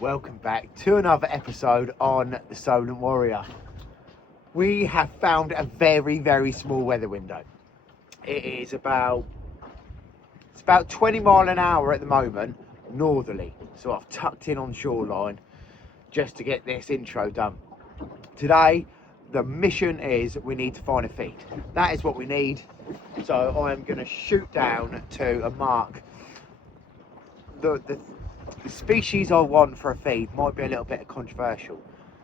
Welcome back to another episode on the Solent Warrior. We have found a very small weather window. It's about 20 mile an hour at the moment, northerly. So I've tucked in on shoreline just to get this intro done. Today, the mission is we need to find a feed. That is what we need. So I am going to shoot down to a mark. The species I want for a feed might be a little bit controversial.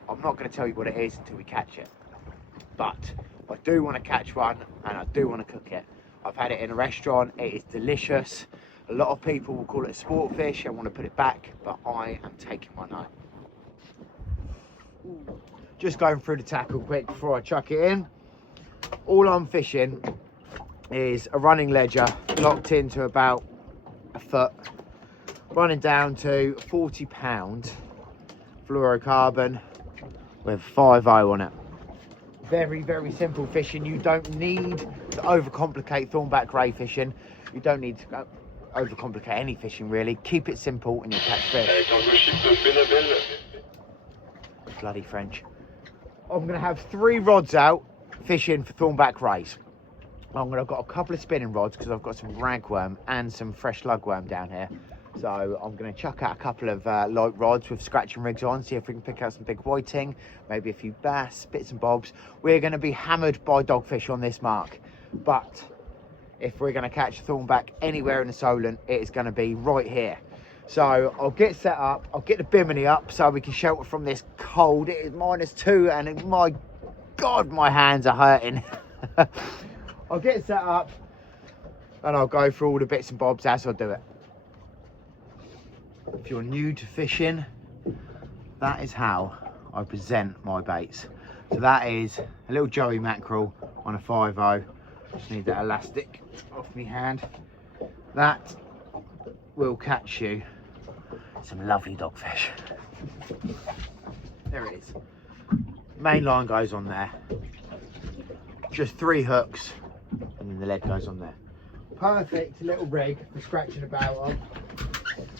I'm not going to tell you what it is until we catch it. But I do want to catch one and I do want to cook it. I've had it in a restaurant. It is delicious. A lot of people will call it a sport fish and want to put it back, but I am taking one home. Just going through the tackle quick before I chuck it in. All I'm fishing is a running ledger locked into about a foot, running down to 40 pound fluorocarbon with 5.0 on it. Very simple fishing. You don't need to overcomplicate thornback ray fishing. You don't need to overcomplicate any fishing really. Keep it simple and you'll catch fish. Bloody French. I'm going to have 3 rods out fishing for thornback rays. I've got a couple of spinning rods because I've got some ragworm and some fresh lugworm down here. So I'm going to chuck out a couple of light rods with scratching rigs on, see if we can pick out some big whiting, maybe a few bass, bits and bobs. We're going to be hammered by dogfish on this mark, but if we're going to catch a thornback anywhere in the Solent, it is going to be right here. So I'll get set up, I'll get the bimini up so we can shelter from this cold. It is -2 and my God, my hands are hurting. I'll get set up and I'll go through all the bits and bobs as I do it. If you're new to fishing, that is how I present my baits. So that is a little joey mackerel on a 5.0. Just need that elastic off my hand. That will catch you some lovely dogfish. There it is. Main line goes on there. Just 3 hooks and then the lead goes on there. Perfect little rig for scratching about on.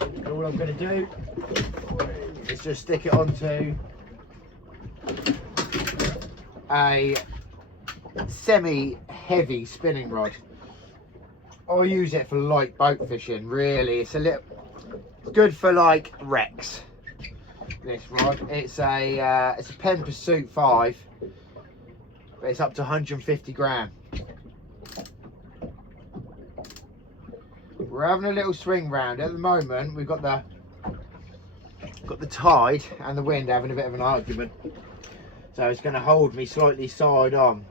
And all I'm going to do is just stick it onto a semi-heavy spinning rod. I'll use it for light boat fishing really. It's good for like wrecks. This rod, it's a Penn Pursuit 5, but it's up to 150 gram. We're having a little swing round at the moment. We've got the tide and the wind having a bit of an argument, so it's going to hold me slightly side on.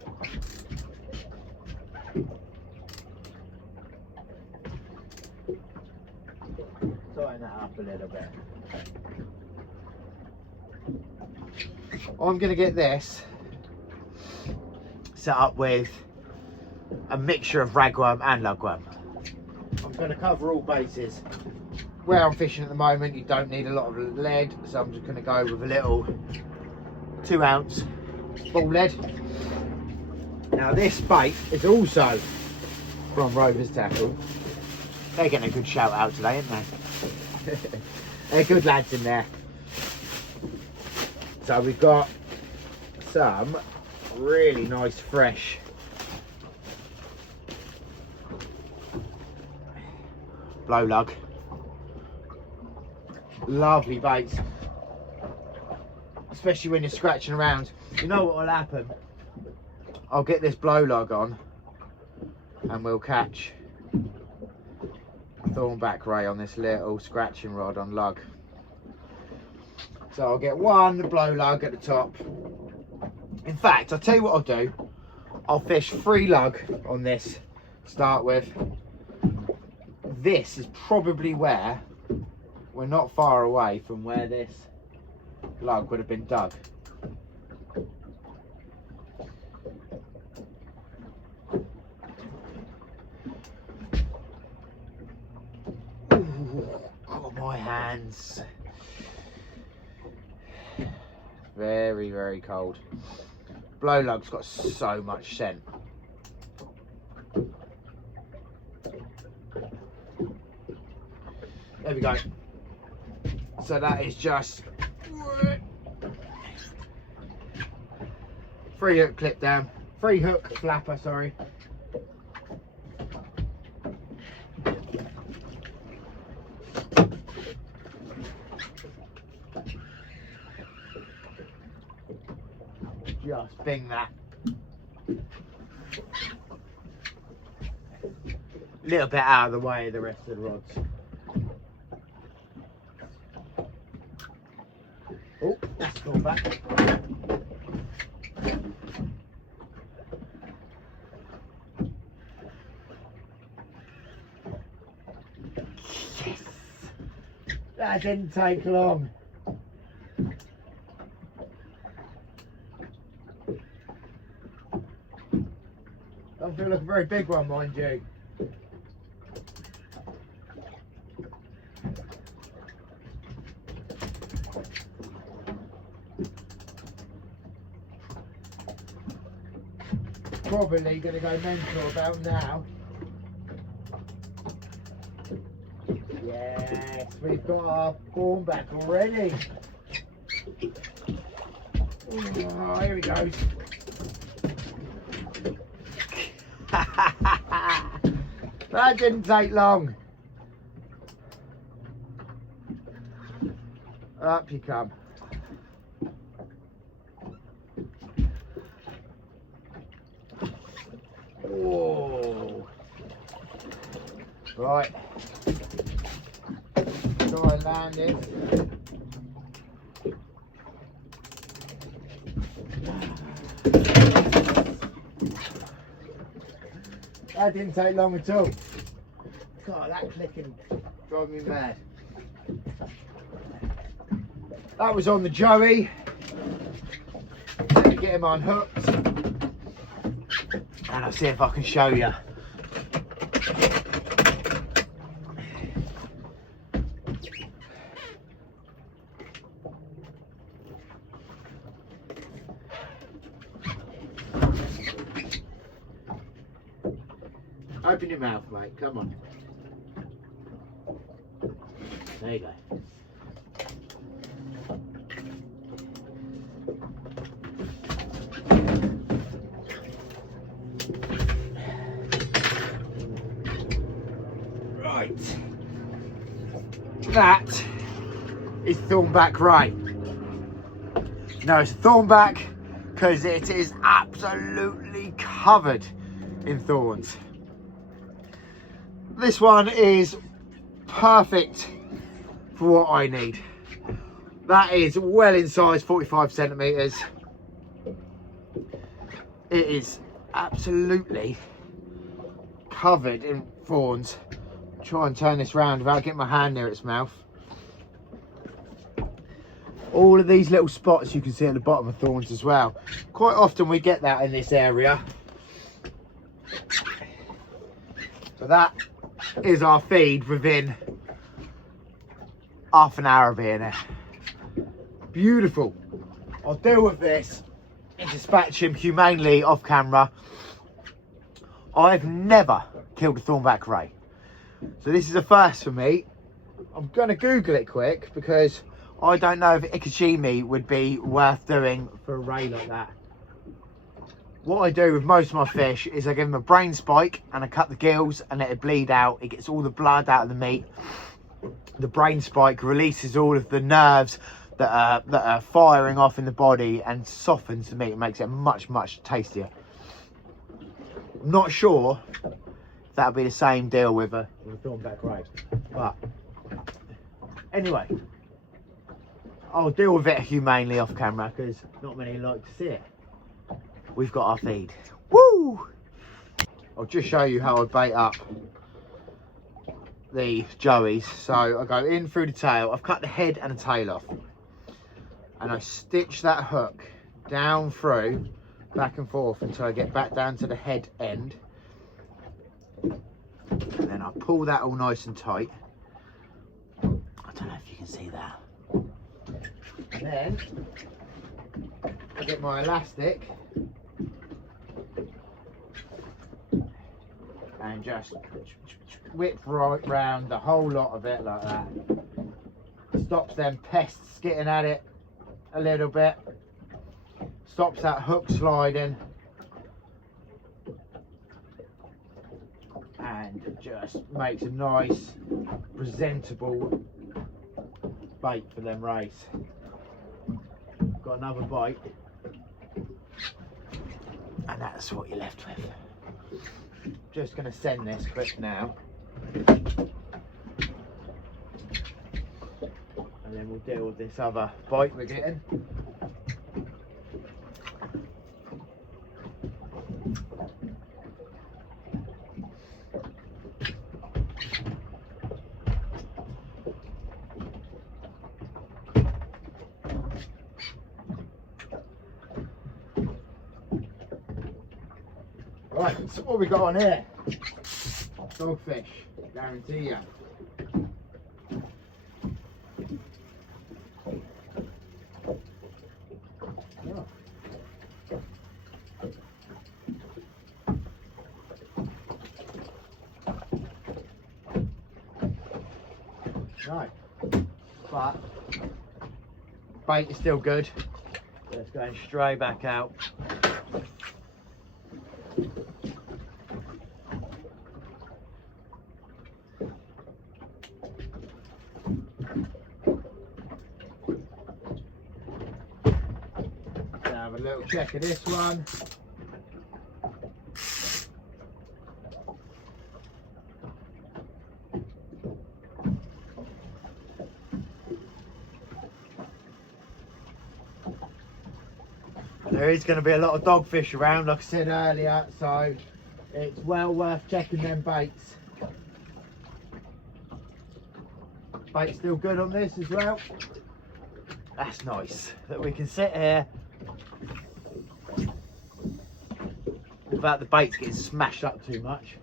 Tighten that up a little bit. I'm going to get this set up with a mixture of ragworm and lugworm. I'm going to cover all bases. Where I'm fishing at the moment, you don't need a lot of lead, so I'm just going to go with a little 2-ounce ball lead. Now this bait is also from Rover's Tackle. They're getting a good shout out today, aren't they? They're good lads in there. So we've got some really nice fresh blow lug. Lovely baits, especially when you're scratching around. You know what will happen? I'll get this blow lug on and we'll catch a thornback ray on this little scratching rod on lug. So I'll get one blow lug at the top. In fact, I'll tell you what I'll do. I'll fish 3 lug on this to start with. This is probably where we're not far away from where this lug would have been dug. Ooh, got my hands. Very cold. Blow lug's got so much scent. There we go. So that is just 3 hook clip down, 3 hook flapper, sorry. Just bing that. A little bit out of the way of the rest of the rods. Oh, that's gone back. Yes! That didn't take long. Doesn't feel like a very big one, mind you. Probably going to go mental about now. Yes, we've got our thornback already. Oh, here he goes. That didn't take long. Up you come. Whoa. Right. Try and land this. That didn't take long at all. God, that clicking drove me mad. That was on the Joey. Let me get him unhooked. And I'll see if I can show you. Open your mouth, mate. Come on. There you go. Right. That is thornback ray. No, it's a thornback because it is absolutely covered in thorns. This one is perfect for what I need. That is well in size, 45 centimeters. It is absolutely covered in thorns. Try and turn this round without getting my hand near its mouth. All of these little spots you can see at the bottom of thorns as well. Quite often we get that in this area. So that is our feed within half an hour of being there. Beautiful. I'll deal with this and dispatch him humanely off camera. I've never killed a thornback ray, so this is a first for me. I'm going to Google it quick because I don't know if Ikishimi would be worth doing for a ray like that. What I do with most of my fish is I give them a brain spike and I cut the gills and let it bleed out. It gets all the blood out of the meat. The brain spike releases all of the nerves that are firing off in the body and softens the meat and makes it much, much tastier. I'm not sure if that'll be the same deal with a thornback ray, but anyway, I'll deal with it humanely off camera because not many like to see it. We've got our feed. Woo! I'll just show you how I bait up the joeys. So I go in through the tail. I've cut the head and the tail off. And I stitch that hook down through, back and forth until I get back down to the head end. And then I pull that all nice and tight. I don't know if you can see that. And then I get my elastic and just whip right round the whole lot of it like that. stops them pests getting at it a little bit, stops that hook sliding, and just makes a nice presentable bait for them rays. Got another bite, and that's what you're left with. Just going to send this quick now, and then we'll deal with this other bite we're getting. Right, so what we got on here? Dogfish, guarantee you. Oh. Right, but bait is still good. So it's going straight back out. Have a little check of this one. There is going to be a lot of dogfish around, like I said earlier, so it's well worth checking them baits. Bait's still good on this as well. That's nice that we can sit here without the baits getting smashed up too much.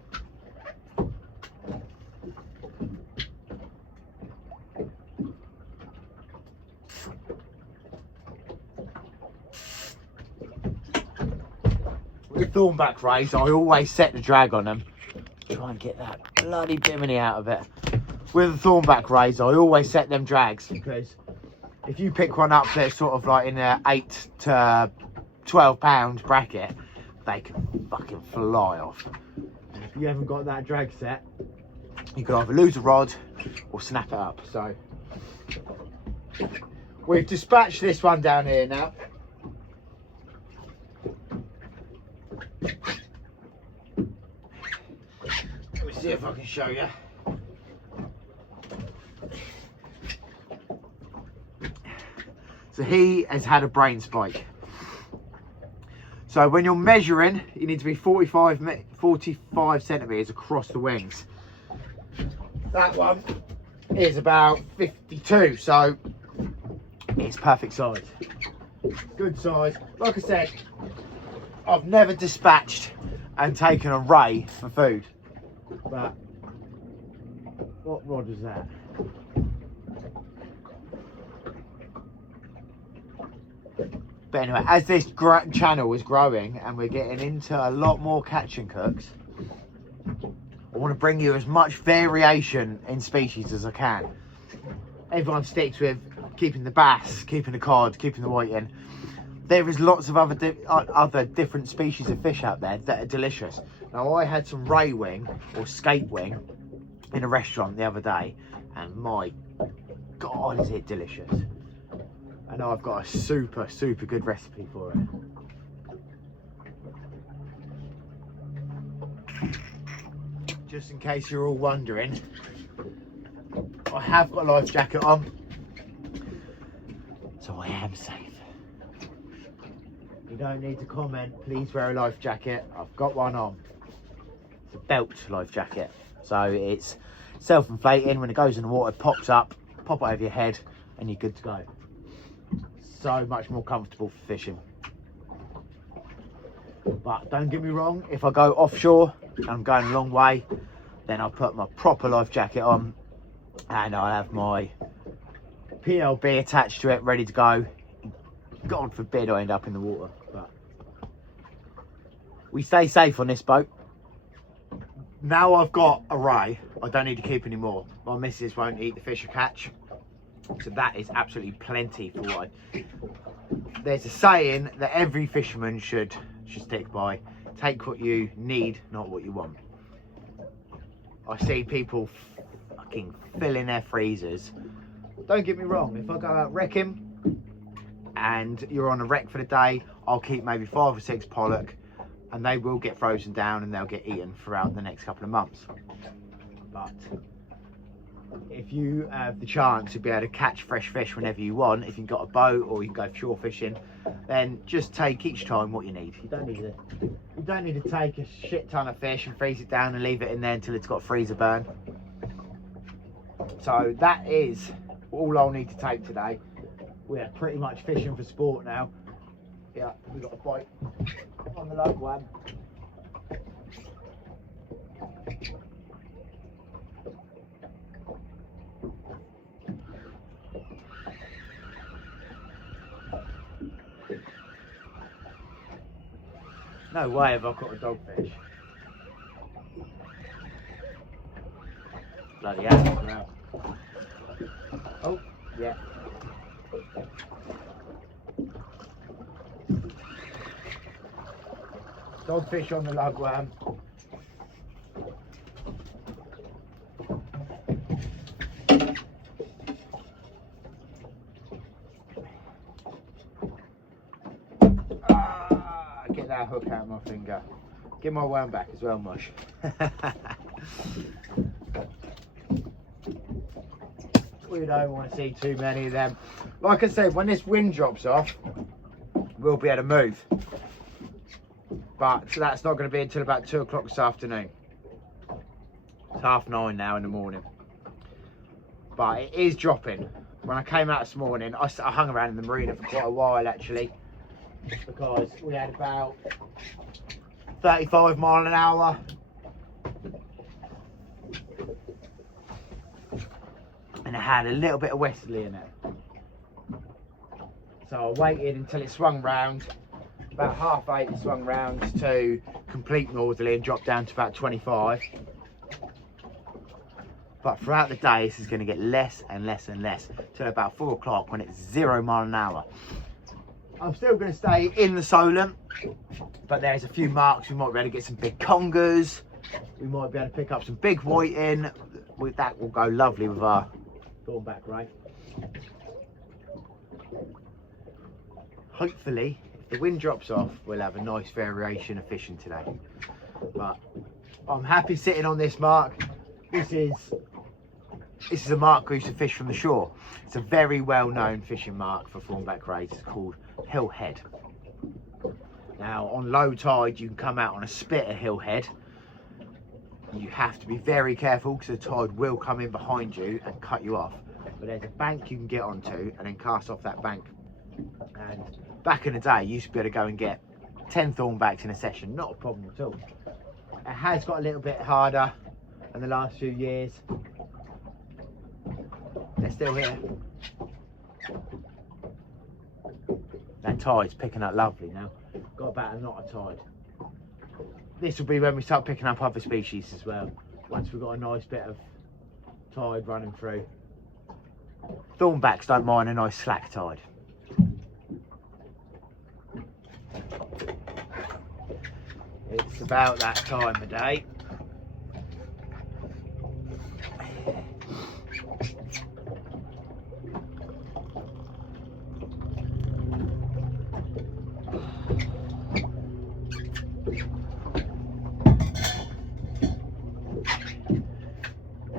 With thornback rays, I always set the drag on them. Try and get that bloody bimini out of it. With the thornback rays, I always set them drags, because if you pick one up that's sort of like in a 8 to 12 pound bracket, they can fucking fly off. And if you haven't got that drag set, you can either lose a rod or snap it up. So we've dispatched this one down here now. Let me see if I can show you. So he has had a brain spike. So when you're measuring, you need to be 45 centimetres across the wings. That one is about 52, so it's perfect size. Good size. Like I said, I've never dispatched and taken a ray for food. But what rod was that? But anyway, as this channel is growing and we're getting into a lot more catch and cooks, I want to bring you as much variation in species as I can. Everyone sticks with keeping the bass, keeping the cod, keeping the whiting. There is lots of other different species of fish out there that are delicious. Now, I had some ray wing or skate wing in a restaurant the other day, and my God, is it delicious. And I've got a super good recipe for it. Just in case you're all wondering, I have got a life jacket on, so I am safe. You don't need to comment, please wear a life jacket. I've got one on. It's a belt life jacket, so it's self-inflating. When it goes in the water, it pops up, pop it over your head, and you're good to go. So much more comfortable for fishing. But don't get me wrong, if I go offshore and I'm going a long way, then I'll put my proper life jacket on and I'll have my PLB attached to it, ready to go. God forbid I end up in the water, but we stay safe on this boat. Now I've got a ray, I don't need to keep any more. My missus won't eat the fish I catch, So that is absolutely plenty for what there's a saying that every fisherman should stick by: take what you need, not what you want. I see people fucking filling their freezers. Don't get me wrong, if I go out wrecking and you're on a wreck for the day, I'll keep maybe 5 or 6 pollock, and they will get frozen down and they'll get eaten throughout the next couple of months. But if you have the chance to be able to catch fresh fish whenever you want, if you've got a boat or you can go shore fishing, then just take each time what you need. You don't need to take a shit ton of fish and freeze it down and leave it in there until it's got freezer burn. So that is all I'll need to take today. We're pretty much fishing for sport now. Yeah, we've got a bite on the low one. No way have I caught a dogfish. Bloody hell, now. Oh, yeah. Dogfish on the lugworm. Get that hook out of my finger. Get my worm back as well, Mush. We don't want to see too many of them. Like I said, when this wind drops off, we'll be able to move. But so that's not going to be until about 2 o'clock this afternoon. It's 9:30 now in the morning. But it is dropping. When I came out this morning, I hung around in the marina for quite a while actually, because we had about 35 mile an hour. And it had a little bit of westerly in it. So I waited until it swung round. About 8:30 it swung round to complete northerly and dropped down to about 25. But throughout the day this is going to get less and less and less till about 4 o'clock when it's 0 mile an hour. I'm still going to stay in the Solent, but there's a few marks. We might be able to get some big congers. We might be able to pick up some big whiting. That will go lovely with our thornback ray. Hopefully, if the wind drops off, we'll have a nice variation of fishing today. But I'm happy sitting on this mark. This is a mark we used to fish from the shore. It's a very well-known fishing mark for thornback rays. It's called Hill Head. Now, on low tide, you can come out on a spit at Hill Head. You have to be very careful because the tide will come in behind you and cut you off. But there's a bank you can get onto and then cast off that bank. And back in the day, you used to be able to go and get 10 thornbacks in a session. Not a problem at all. It has got a little bit harder in the last few years. They're still here. That tide's picking up lovely now. Got about a knot of tide. This will be when we start picking up other species as well. Once we've got a nice bit of tide running through. Thornbacks don't mind a nice slack tide. It's about that time of day.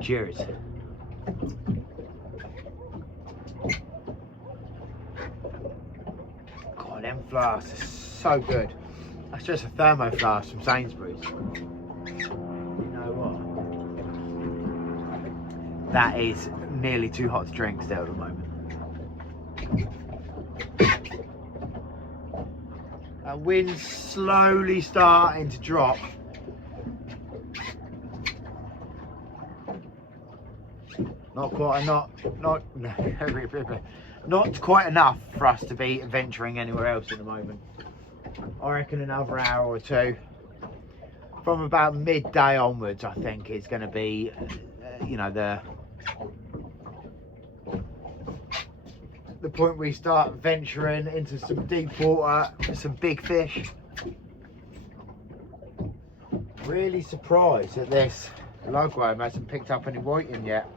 Cheers. God, them flasks are so good. That's just a thermo flask from Sainsbury's. You know what? That is nearly too hot to drink still at the moment. And wind's slowly starting to drop. Not quite enough for us to be venturing anywhere else at the moment. I reckon another hour or two. From about midday onwards, I think it's going to be, you know, the point we start venturing into some deep water, some big fish. Really surprised that this lugworm hasn't picked up any whiting yet.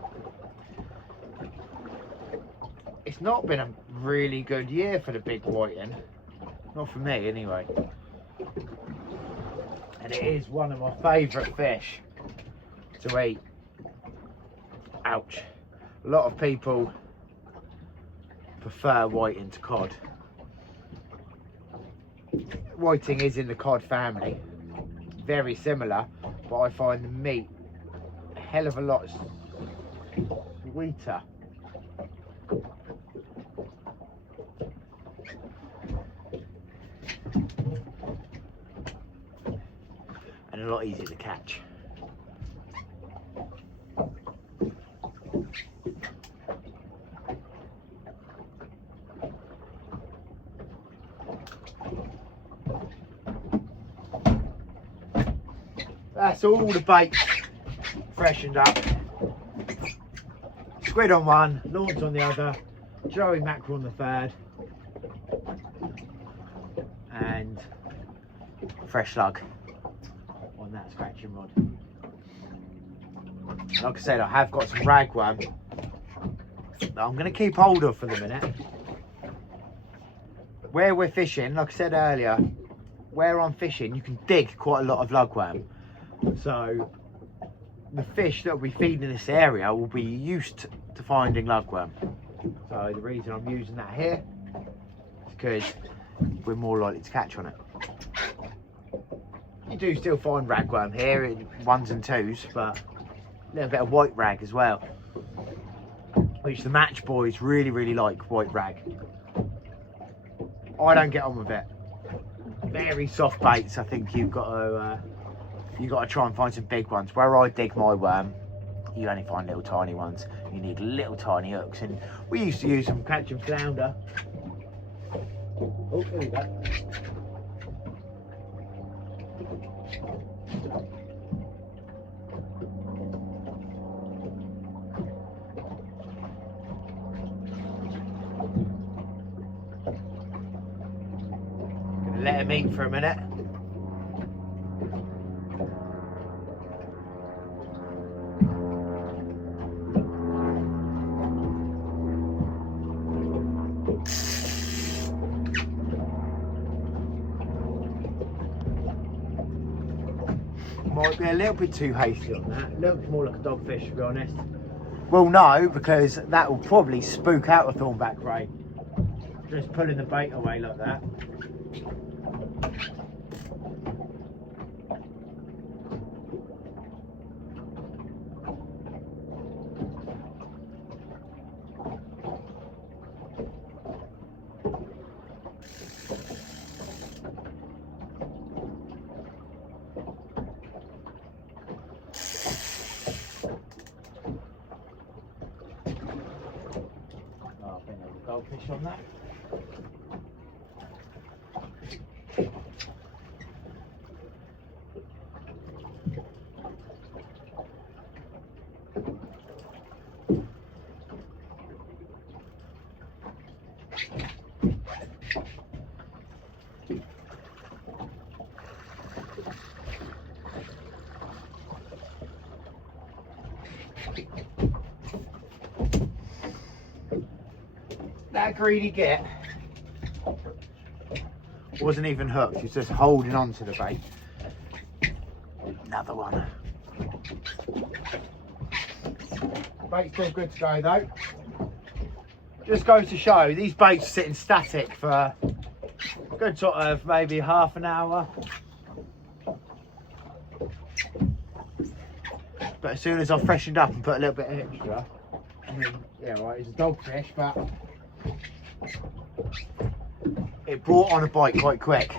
It's not been a really good year for the big whiting, not for me anyway. And it is one of my favourite fish to eat. Ouch. A lot of people prefer whiting to cod. Whiting is in the cod family, very similar, but I find the meat a hell of a lot sweeter. And a lot easier to catch. That's all the baits freshened up. Squid on one, lawns on the other, joey mackerel on the third, and fresh lug on that scratching rod. Like I said, I have got some ragworm that I'm going to keep hold of for the minute. Where we're fishing, like I said earlier, where I'm fishing, you can dig quite a lot of lugworm. So the fish that will be feeding in this area will be used to finding lugworm. So the reason I'm using that here is because we're more likely to catch on it. You do still find ragworm here in 1s and 2s, but a little bit of white rag as well, which the match boys really like white rag. I don't get on with it. Very soft baits. I think you've got to try and find some big ones. Where I dig my worm, you only find little tiny ones. You need little tiny hooks, and we used to use them catching flounder. Oh, there we go. Gonna let him eat for a minute. Might be a little bit too hasty on that. It looks more like a dogfish, to be honest. Well, no, because that will probably spook out a thornback ray. Just pulling the bait away like that. Goldfish on that. That greedy git wasn't even hooked, he's just holding on to the bait. Another one. Bait's still good to go though. Just goes to show these baits are sitting static for a good sort of maybe half an hour. But as soon as I've freshened up and put a little bit extra, I mean, yeah, right, it's a dogfish, but it brought on a bite quite quick.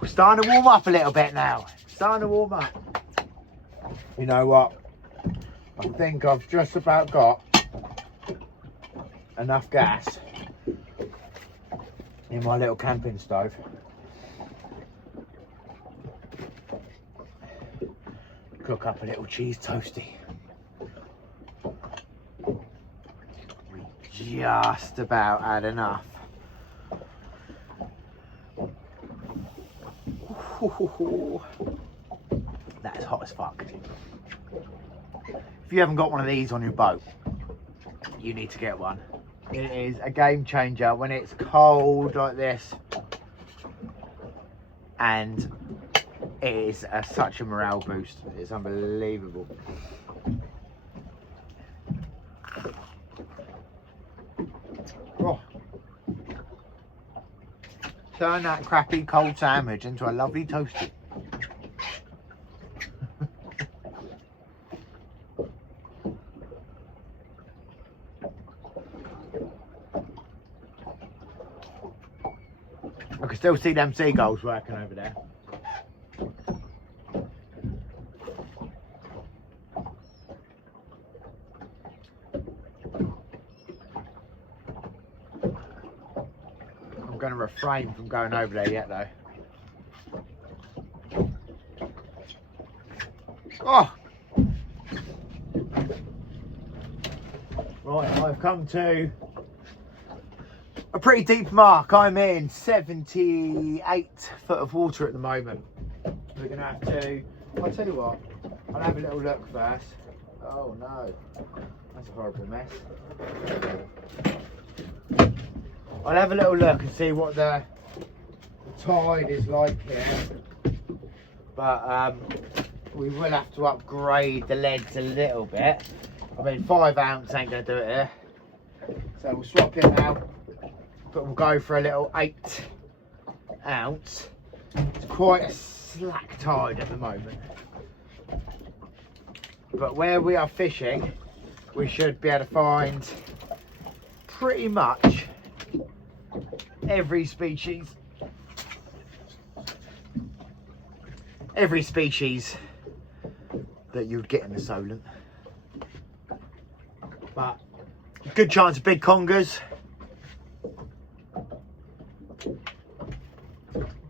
We're starting to warm up a little bit now. Starting to warm up. You know what? I think I've just about got enough gas in my little camping stove. Cook up a little cheese toasty. just about had enough. That's hot as fuck. If you haven't got one of these on your boat, you need to get one. It is a game changer when it's cold like this, and it is such a morale boost. It's unbelievable. Oh. Turn that crappy cold sandwich into a lovely toasty. I can still see them seagulls working over there. I'm going to refrain from going over there yet though. Oh! Right, I've come to a pretty deep mark. I'm in 78 foot of water at the moment. We're going to have to, I'll tell you what, I'll have a little look first. Oh no, that's a horrible mess. I'll have a little look and see what the tide is like here. But we will have to upgrade the leads a little bit. I mean, 5 ounce ain't going to do it here. So we'll swap it out. But we'll go for a little 8 ounce. It's quite a slack tide at the moment. But where we are fishing, we should be able to find pretty much every species that you'd get in the Solent. But good chance of big congers.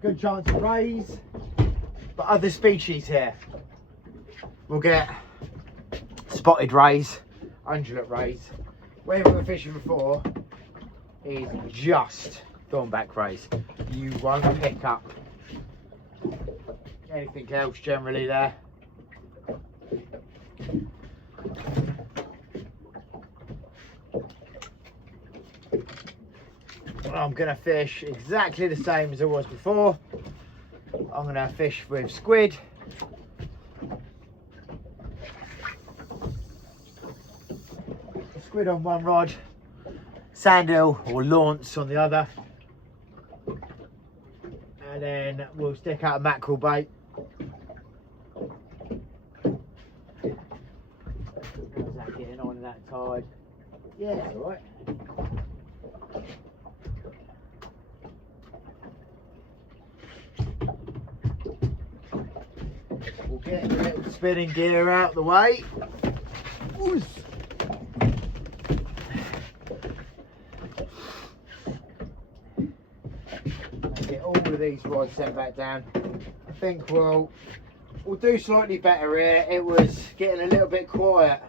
Good chance of rays, but other species here. We'll get spotted rays, undulate rays. Where we were fishing before is just thornback rays. You won't pick up anything else generally there. I'm going to fish exactly the same as I was before. I'm going to fish with squid. Squid on one rod, sandeel or launce on the other. And then we'll stick out a mackerel bait. How's that getting on that tide? Yeah, it's all right. We'll get the little spinning gear out the way. Ooh. Get all of these rods sent back down. I think we'll do slightly better here. It was getting a little bit quiet.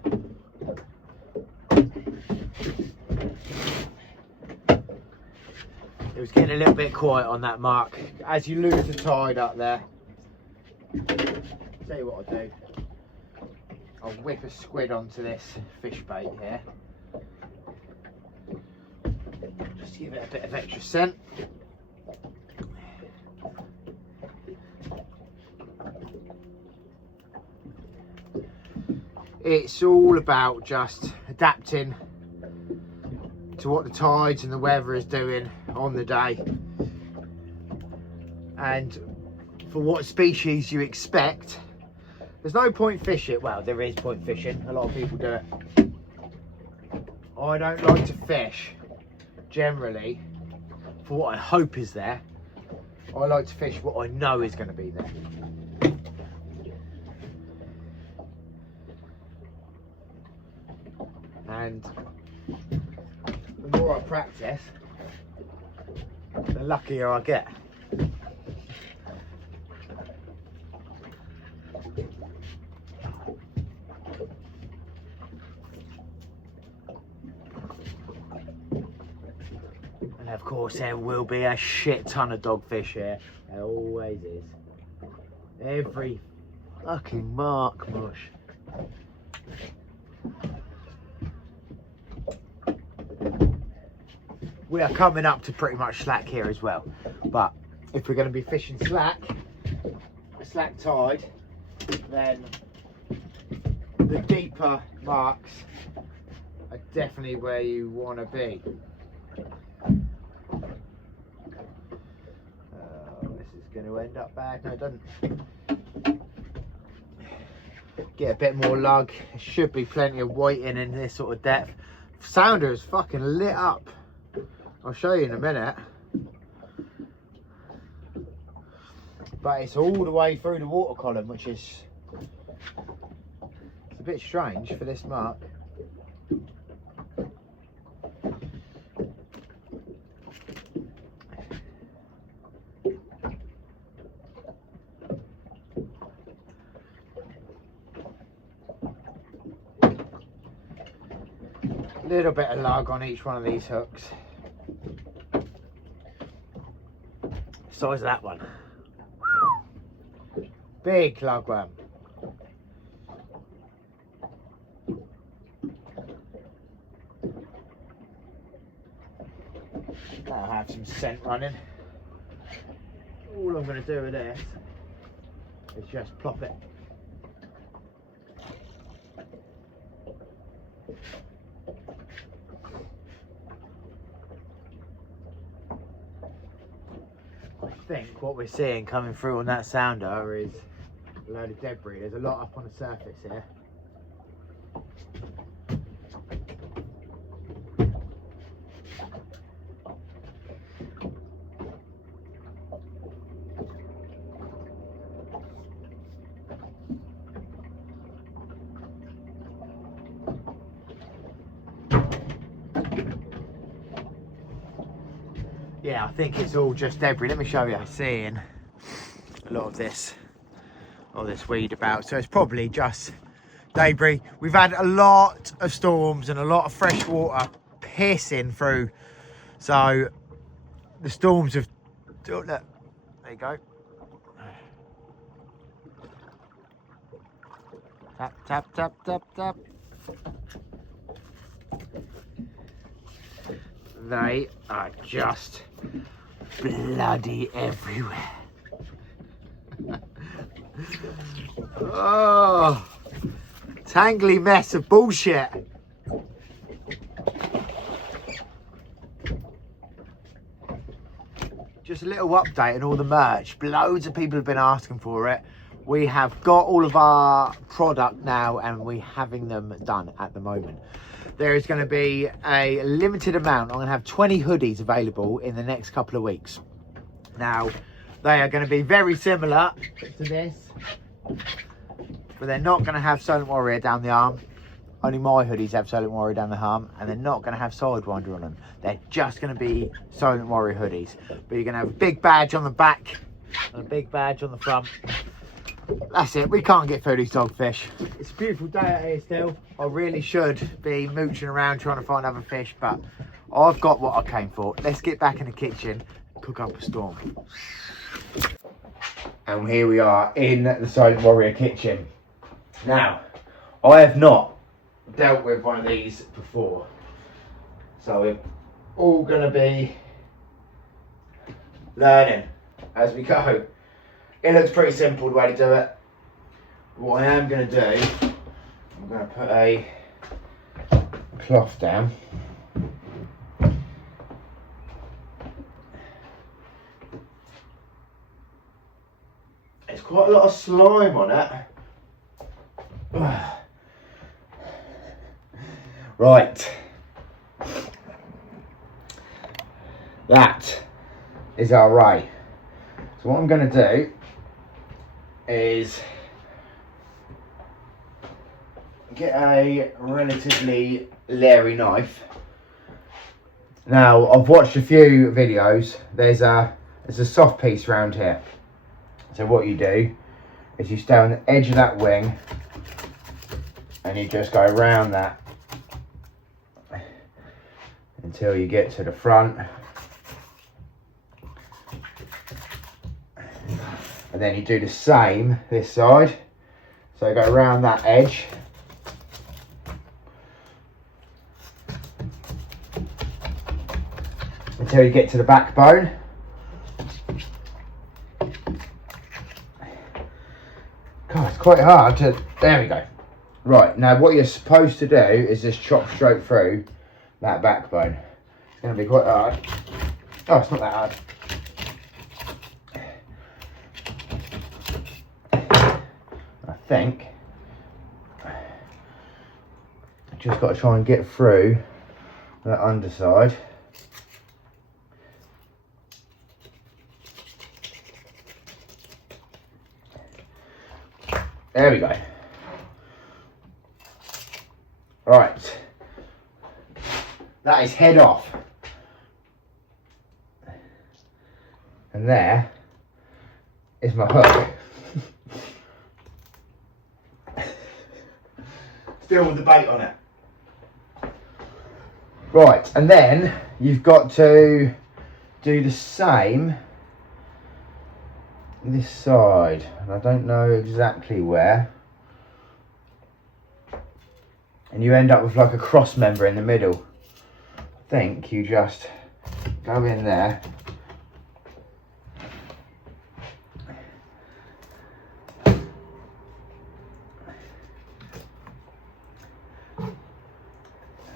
It was getting a little bit quiet on that mark. As you lose the tide up there. Tell you what I'll do. I'll whip a squid onto this fish bait here. Just give it a bit of extra scent. It's all about just adapting to what the tides and the weather is doing on the day, and for what species you expect. There's no point fishing. Well, there is point fishing. A lot of people do it. I don't like to fish generally for what I hope is there. I like to fish what I know is going to be there. And the more I practice, the luckier I get. Of course, there will be a shit ton of dogfish here. There always is. Every fucking mark, mush. We are coming up to pretty much slack here as well. But if we're going to be fishing slack tide, then the deeper marks are definitely where you want to be. This is going to end up bad. No, it doesn't. Get a bit more lug. There should be plenty of whiting in this sort of depth. Sounder is fucking lit up. I'll show you in a minute. But it's all the way through the water column, which is a bit strange for this mark. Little bit of lug on each one of these hooks. Size of that one. Big lugworm. That'll have some scent running. All I'm going to do with this is just plop it. I think what we're seeing coming through on that sounder is a load of debris. There's a lot up on the surface here. Yeah, I think it's all just debris. Let me show you. I'm seeing a lot of this weed about, so it's probably just debris. We've had a lot of storms and a lot of fresh water piercing through, so the storms have, oh, look, there you go. Tap, tap, tap, tap, tap. They are just bloody everywhere. Oh, tangly mess of bullshit. Just a little update on all the merch. Loads of people have been asking for it. We have got all of our product now and we're having them done at the moment. There is going to be a limited amount. I'm going to have 20 hoodies available in the next couple of weeks. Now, they are going to be very similar to this, but they're not going to have Solent Warrior down the arm. Only my hoodies have Solent Warrior down the arm, and they're not going to have Sidewinder on them. They're just going to be Solent Warrior hoodies. But you're going to have a big badge on the back and a big badge on the front. That's it. We can't get through these dogfish. It's a beautiful day out here still. I really should be mooching around trying to find other fish, but I've got what I came for. Let's get back in the kitchen and cook up a storm. And here we are in the Solent Warrior kitchen. Now, I have not dealt with one of these before, so we're all going to be learning as we go. It looks pretty simple the way to do it. What I am going to do, I'm going to put a cloth down. There's quite a lot of slime on it. Right. That is our ray. So what I'm going to do is get a relatively leery knife. Now, I've watched a few videos. There's a soft piece around here. So what you do is you stay on the edge of that wing and you just go around that until you get to the front. And then you do the same this side. So you go around that edge. Until you get to the backbone. God, it's quite hard to, there we go. Right, now what you're supposed to do is just chop straight through that backbone. It's going to be quite hard. Oh, it's not that hard. I think I just got to try and get through that underside. There we go. Right. That is head off. And there is my hook. Still with the bait on it. Right, and then you've got to do the same this side, and I don't know exactly where, and you end up with like a cross member in the middle. I think you just go in there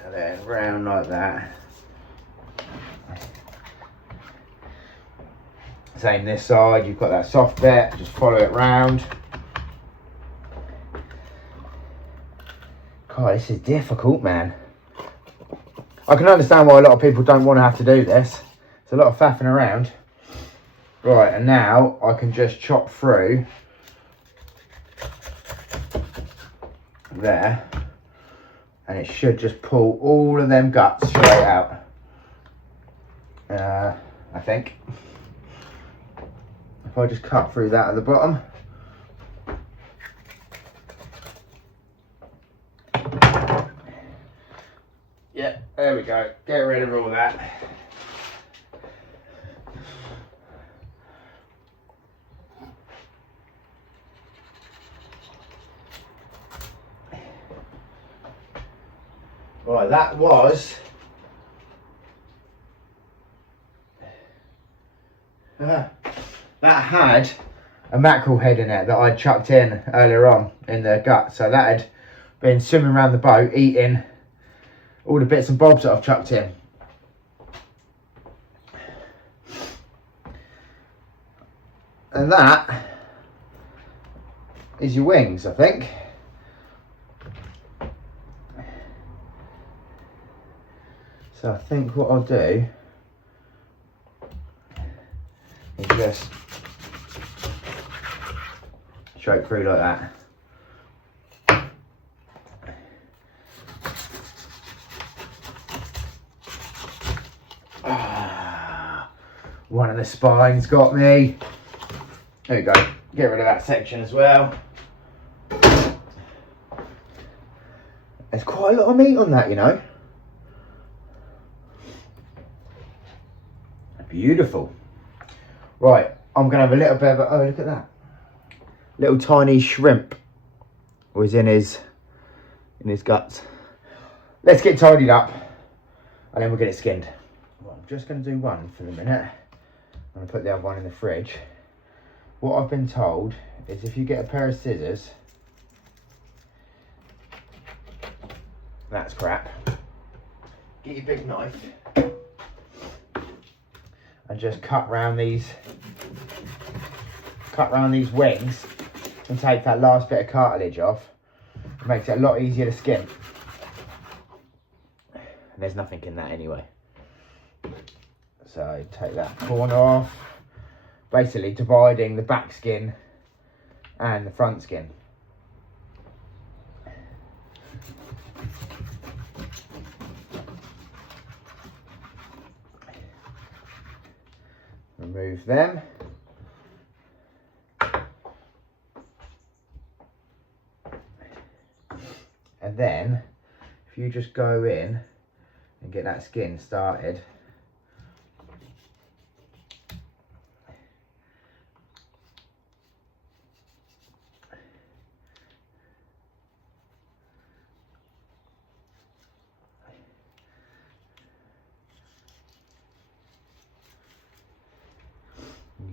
and then round like that. Same this side, you've got that soft bit, just follow it round. God, this is difficult, man. I can understand why a lot of people don't want to have to do this. It's a lot of faffing around. Right, and now I can just chop through there, and it should just pull all of them guts straight out. I think. If I just cut through that at the bottom. Yeah, there we go. Get rid of all that. Right, that was that had a mackerel head in it that I chucked in earlier on in the gut. So that had been swimming around the boat eating all the bits and bobs that I've chucked in. And that is your wings, I think. So I think what I'll do is just stroke through like that. One of the spines got me. There we go. Get rid of that section as well. There's quite a lot of meat on that, you know. Beautiful. Right, I'm gonna have a little bit of a, oh, look at that. Little tiny shrimp was in his guts. Let's get tidied up and then we'll get it skinned. Well, I'm just gonna do one for the minute. I'm gonna put the other one in the fridge. What I've been told is if you get a pair of scissors, that's crap. Get your big knife and just cut round these wings and take that last bit of cartilage off. It makes it a lot easier to skin. And there's nothing in that anyway. So take that corner off, basically dividing the back skin and the front skin. Remove them. And then if you just go in and get that skin started,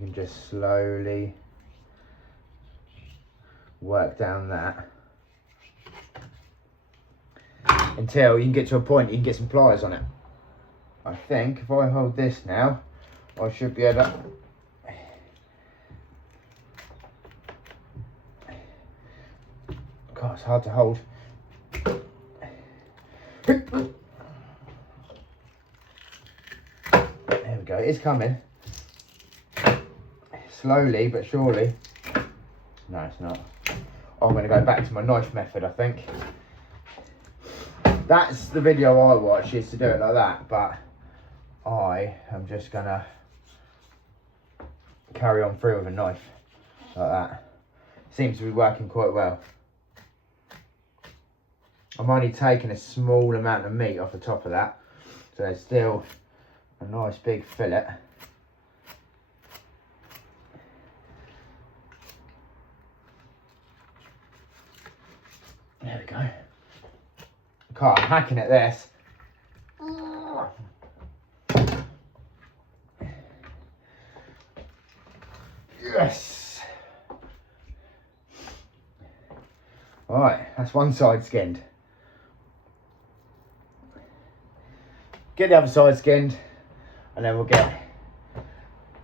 You can just slowly work down that until you can get to a point you can get some pliers on it. I think if I hold this now, I should be able to. God, it's hard to hold. There we go, it's coming. Slowly but surely. No, it's not. Oh, I'm going to go back to my knife method, I think. That's the video I watch, is to do it like that, but I am just going to carry on through with a knife like that. Seems to be working quite well. I'm only taking a small amount of meat off the top of that, so there's still a nice big fillet. There we go. God, I'm hacking at this. Yes. Alright, that's one side skinned. Get the other side skinned, and then we'll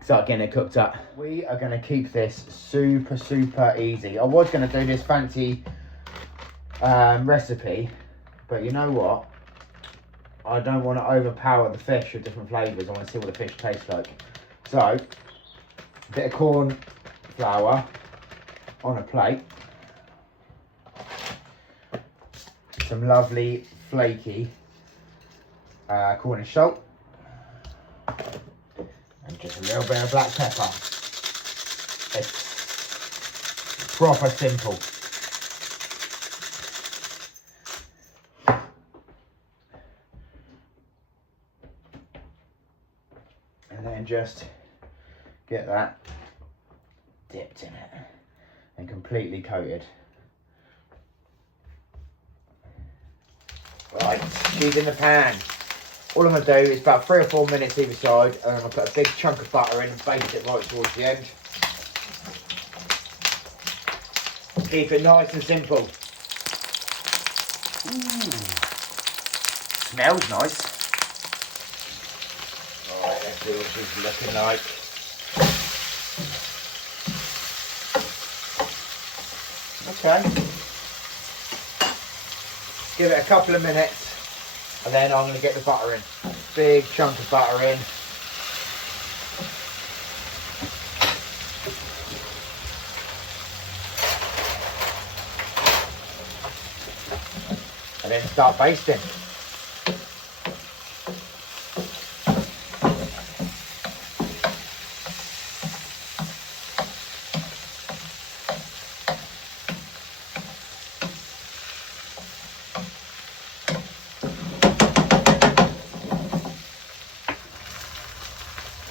start getting it cooked up. We are going to keep this super easy. I was going to do this fancy recipe, but you know what? I don't want to overpower the fish with different flavours. I want to see what the fish tastes like. So, a bit of corn flour on a plate. Some lovely flaky Cornish salt, and just a little bit of black pepper. It's proper simple. And then just get that dipped in it and completely coated. Right, she's in the pan. All I'm going to do is about 3 or 4 minutes either side, and I'm going to put a big chunk of butter in and baste it right towards the end. Keep it nice and simple. Ooh. Smells nice. Alright, let's see what she's looking like. Okay. Give it a couple of minutes, and then I'm going to get the butter in. Big chunk of butter in. And then start basting.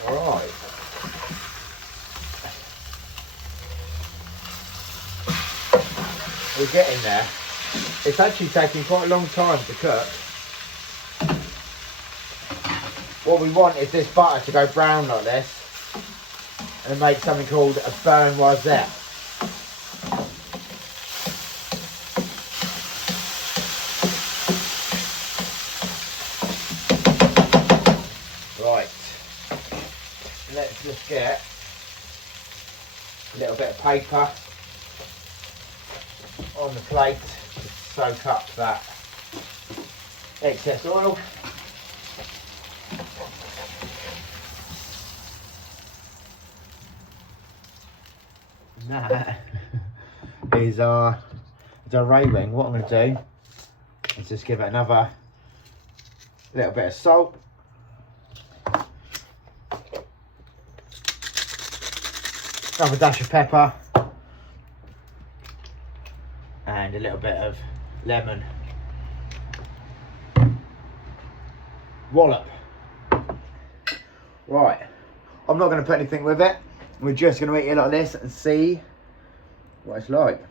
Alright. We're getting there. It's actually taking quite a long time to cook. What we want is this butter to go brown like this, and make something called a beurre noisette. Right, let's just get a little bit of paper on the plate to soak up that excess oil. That is our ray wing. What I'm going to do is just give it another little bit of salt. Another dash of pepper. And a little bit of lemon. Wallop. Right. I'm not going to put anything with it. We're just going to eat it like this and see what it's like.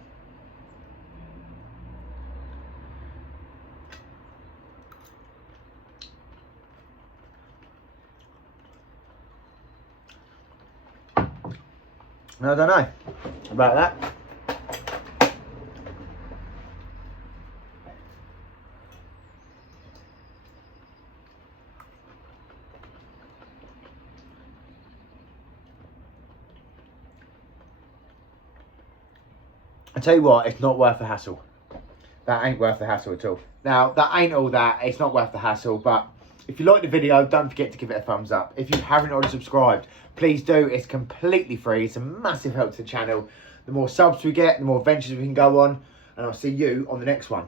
I don't know about that. I tell you what, it's not worth the hassle. That ain't worth the hassle at all. Now, that ain't all that. It's not worth the hassle, but if you like the video, don't forget to give it a thumbs up. If you haven't already subscribed, please do. It's completely free. It's a massive help to the channel. The more subs we get, the more adventures we can go on. And I'll see you on the next one.